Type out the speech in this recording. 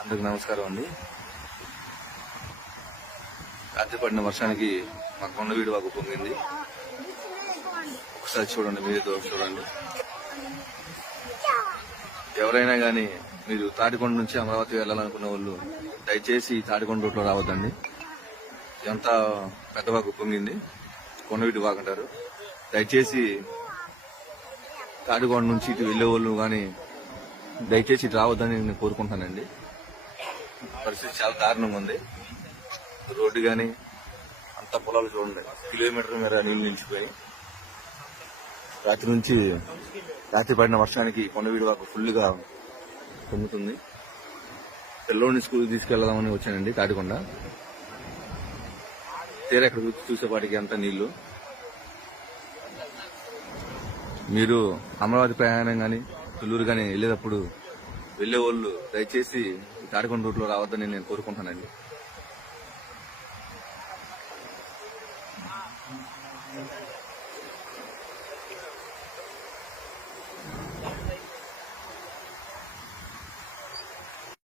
అందరికి నమస్కారం అండి. రాత్రి పడిన వర్షానికి మా కొండవీడు వాగు పొంగింది. ఒకసారి చూడండి, మీరేదో చూడండి. ఎవరైనా కానీ మీరు తాడికొండ నుంచి అమరావతి వెళ్ళాలనుకున్న వాళ్ళు దయచేసి తాడికొండ రూట్లో రావద్దండి. ఎంత పెద్ద వాగు పొంగింది, కొండవీడు వాగు అంటారు. దయచేసి తాడికొండ నుంచి ఇటు వెళ్లే వాళ్ళు కానీ దయచేసి ఇటు రావద్దని నేను కోరుకుంటానండి. పరిస్థితి చాలా దారుణంగా ఉంది. రోడ్డు కానీ అంత పొలాలు చూడండి, కిలోమీటర్ మేర నీళ్లు నిలిచిపోయి. రాత్రి పడిన వర్షానికి కొండవీడు వాకు ఫుల్గా పొంగుతుంది. పిల్లోడిని స్కూల్కి తీసుకెళ్దామని వచ్చానండి తాడికొండ. తీరా ఇక్కడ చూసేపాటికి అంత నీళ్లు. మీరు అమరావతి ప్రయాణం కానీ తుళ్ళూరు కానీ వెళ్ళేటప్పుడు వెళ్లే వాళ్ళు దయచేసి తాడికొండ రూట్లో రావద్దని నేను కోరుకుంటానండి.